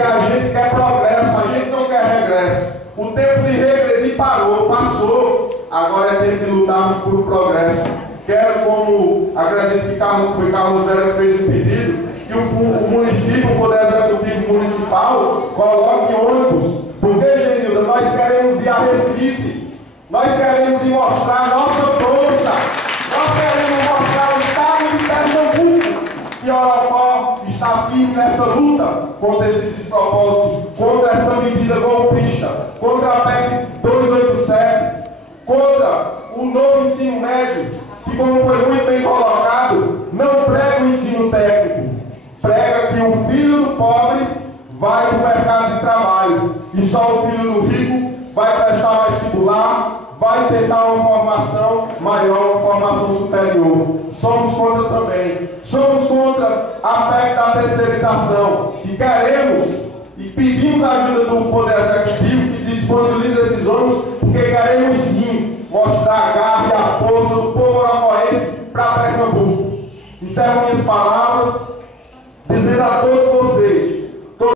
porque a gente quer progresso, a gente não quer regresso. O tempo de regredir parou, passou. Agora é tempo de lutarmos por um progresso. Quero, como acredito que foi Carlos Vera que fez o pedido, que o município, o Poder Executivo Municipal, coloque ônibus. Porque, Genilda, nós queremos ir a Recife, nós queremos ir mostrar a nossa força, nós queremos mostrar o estado de Pernambuco, que Orocó está firme nessa luta contra esse despropósito, contra essa medida golpista, contra a PEC 287, contra o novo ensino médio, que, como foi muito bem colocado, não prega o ensino técnico, prega que o filho do pobre vai para o mercado de trabalho e só o filho do rico vai prestar vestibular, vai tentar uma formação maior, uma formação superior. Somos contra também. Somos contra a PEC da terceirização e queremos e pedimos a ajuda do Poder Executivo que disponibilize esses ônibus, porque queremos sim mostrar a garra e a força do povo orocoense para Pernambuco. Encerro minhas palavras dizendo a todos vocês